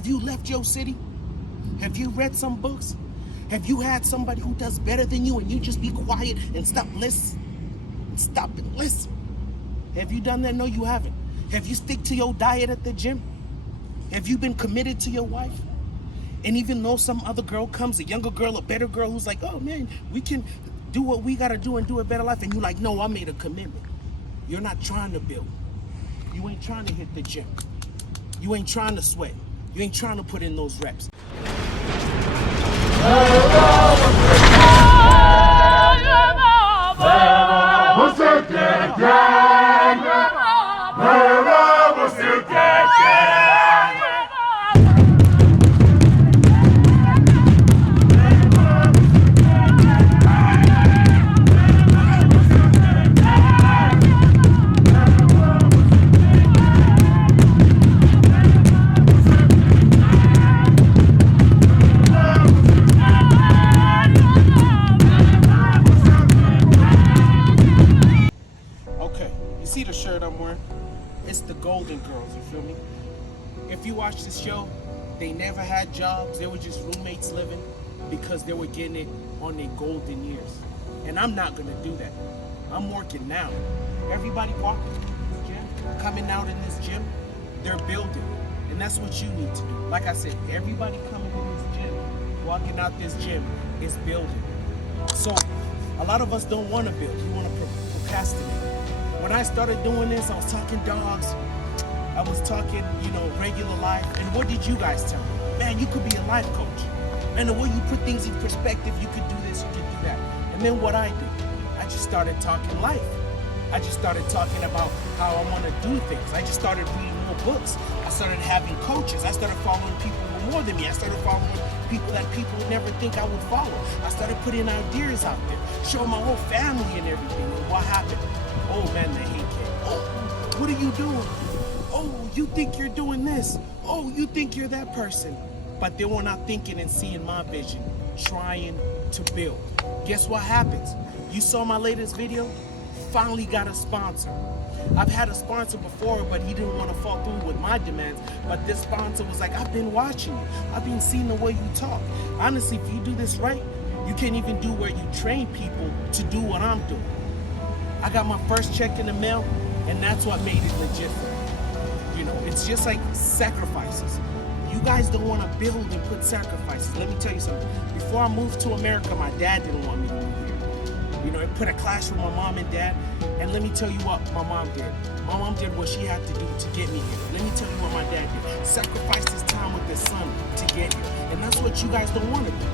Have you left your city? Have you read some books? Have you had somebody who does better than you and you just be quiet and stop listening? Stop and listen. Have you done that? No, you haven't. Have you stick to your diet at the gym? Have you been committed to your wife? And even though some other girl comes, a younger girl, a better girl who's like, oh man, we can do what we gotta do and do a better life. And you're like, no, I made a commitment. You're not trying to build. You ain't trying to hit the gym. You ain't trying to sweat. You ain't trying to put in those reps. See the shirt I'm wearing? It's the Golden Girls, you feel me? If you watch this show, they never had jobs. They were just roommates living because they were getting it on their golden years. And I'm not gonna do that. I'm working now. Everybody walking in this gym, coming out in this gym, they're building. And that's what you need to do. Like I said, everybody coming in this gym, walking out this gym is building. So a lot of us don't want to build. We want to procrastinate. When I started doing this, I was talking dogs. I was talking, regular life. And what did you guys tell me? Man, you could be a life coach. Man, the way you put things in perspective, you could do this, you could do that. And then what I do, I just started talking life. I just started talking about how I want to do things. I just started reading more books. I started having coaches. I started following people who were more than me. I started following people that people would never think I would follow. I started putting ideas out there, showing my whole family and everything. And what happened? Oh man, the hate came. Oh, what are you doing? Oh, you think you're doing this? Oh, you think you're that person. But they were not thinking and seeing my vision, trying to build. Guess what happens? You saw my latest video? Finally got a sponsor. I've had a sponsor before, but he didn't want to fall through with my demands. But this sponsor was like, I've been watching you. I've been seeing the way you talk. Honestly, if you do this right, you can't even do where you train people to do what I'm doing. I got my first check in the mail, and that's what made it legit. It's just like sacrifices. You guys don't want to build and put sacrifices. Let me tell you something. Before I moved to America, my dad didn't want me to move here. It put a clash with my mom and dad. And let me tell you what my mom did. My mom did what she had to do to get me here. Let me tell you what my dad did. Sacrificed his time with his son to get here. And that's what you guys don't want to do.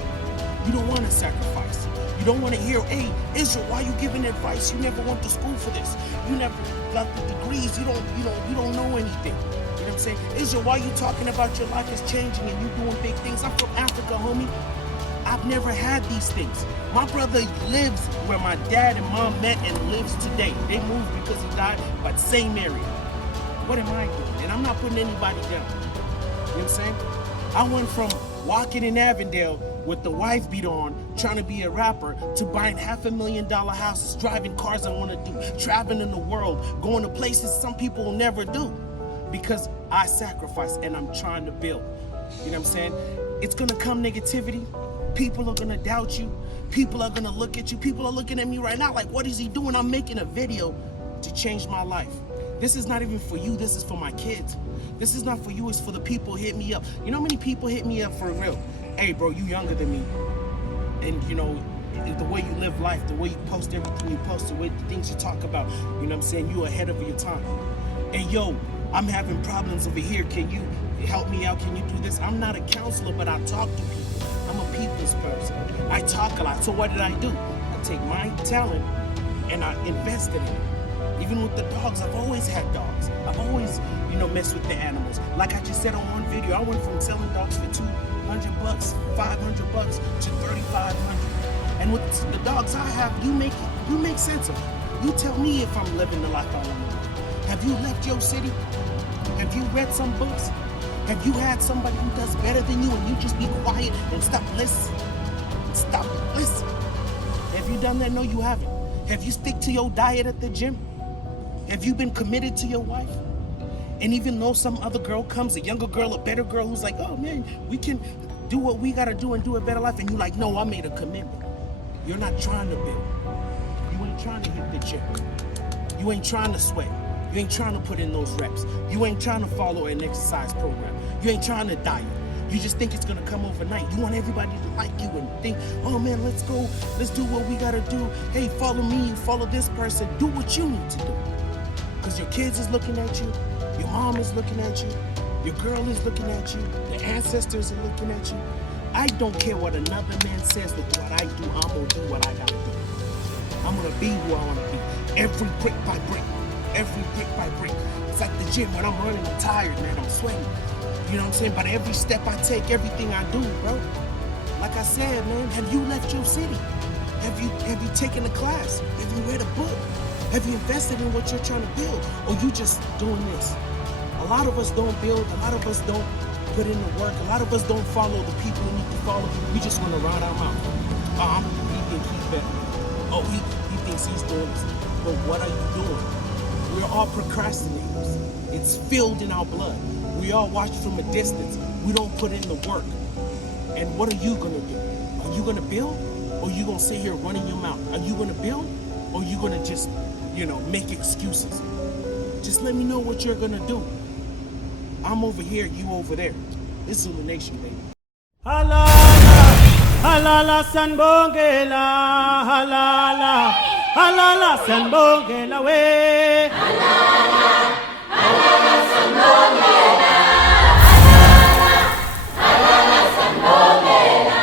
You don't want to sacrifice. You don't want to hear, hey, Israel, why you giving advice? You never went to school for this. You never got the degrees. You don't know anything. You know what I'm saying? Israel, why you talking about your life is changing and you doing big things? I'm from Africa, homie. I've never had these things. My brother lives where my dad and mom met and lives today. They moved because he died, but same area. What am I doing? And I'm not putting anybody down. You know what I'm saying? I went from walking in Avondale with the wife beat on, trying to be a rapper, to buying $500,000 houses, driving cars I want to do, traveling in the world, going to places some people will never do. Because I sacrifice and I'm trying to build. You know what I'm saying? It's gonna come negativity. People are gonna doubt you. People are gonna look at you. People are looking at me right now like, what is he doing? I'm making a video to change my life. This is not even for you. This is for my kids. This is not for you. It's for the people who hit me up. You know how many people hit me up for real? Hey, bro, you younger than me. And the way you live life, the way you post everything you post, the way the things you talk about, you know what I'm saying? You ahead of your time. Hey, yo, I'm having problems over here. Can you help me out? Can you do this? I'm not a counselor, but I talk to people. I'm a people's person. I talk a lot. So what did I do? I take my talent and I invested in it. Even with the dogs, I've always had dogs. I've always, messed with the animals. Like I just said on one video, I went from selling dogs for $200, $500 to $3,500. And with the dogs I have, you make sense of it. You tell me if I'm living the life I want to live. Have you left your city? Have you read some books? Have you had somebody who does better than you and you just be quiet and stop listening? Stop listening. Have you done that? No, you haven't. Have you stick to your diet at the gym? Have you been committed to your wife? And even though some other girl comes, a younger girl, a better girl, who's like, oh man, we can do what we gotta do and do a better life, and you're like, no, I made a commitment. You're not trying to build. You ain't trying to hit the gym. You ain't trying to sweat. You ain't trying to put in those reps. You ain't trying to follow an exercise program. You ain't trying to diet. You just think it's gonna come overnight. You want everybody to like you and think, oh man, let's go, let's do what we gotta do. Hey, follow me, follow this person. Do what you need to do. Because your kids is looking at you, your mom is looking at you, your girl is looking at you, the ancestors are looking at you. I don't care what another man says with what I do, I'm gonna do what I gotta do. I'm gonna be who I wanna be. Every brick by brick. Every brick by brick. It's like the gym when I'm running, I'm tired, man, I'm sweating. You know what I'm saying? But every step I take, everything I do, bro. Like I said, man, have you left your city? Have you taken a class? Have you read a book? Have you invested in what you're trying to build? Or you just doing this? A lot of us don't build, a lot of us don't put in the work, a lot of us don't follow the people we need to follow. We just want to ride our mouth. He thinks he's better. Oh, he thinks he's doing this. But what are you doing? We're all procrastinators. It's filled in our blood. We all watch from a distance. We don't put in the work. And what are you gonna do? Are you gonna build? Or are you gonna sit here running your mouth? Are you gonna build? Or are you gonna just, make excuses? Just let me know what you're gonna do. I'm over here, you over there. It's Zulunation, baby. Halala, halala sanbongela, halala, halala sanbongela we. Halala, halala sanbongela, halala, halala sanbongela.